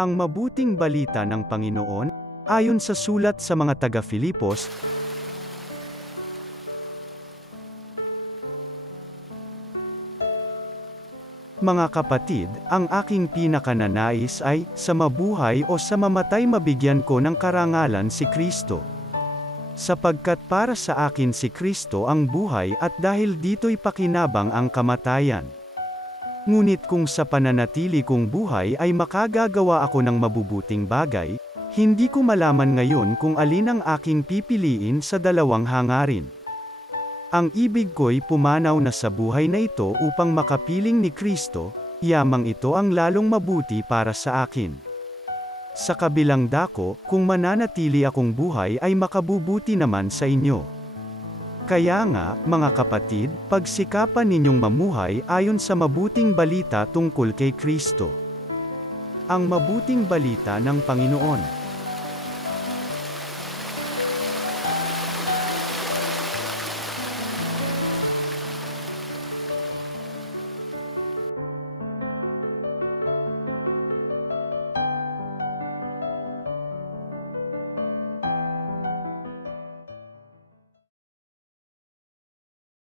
Ang mabuting balita ng Panginoon, ayon sa sulat sa mga taga-Filipos, mga kapatid, ang aking pinakananais ay, sa mabuhay o sa mamatay mabigyan ko ng karangalan si Kristo. Sapagkat para sa akin si Kristo ang buhay at dahil dito'y pakinabang ang kamatayan. Ngunit kung sa pananatili kong buhay ay makagagawa ako ng mabubuting bagay, hindi ko malaman ngayon kung alin ang aking pipiliin sa dalawang hangarin. Ang ibig ko'y pumanaw na sa buhay na ito upang makapiling ni Kristo, yamang ito ang lalong mabuti para sa akin. Sa kabilang dako, kung mananatili akong buhay ay makabubuti naman sa inyo. Kaya nga, mga kapatid, pagsikapan ninyong mamuhay ayon sa mabuting balita tungkol kay Kristo. Ang mabuting balita ng Panginoon.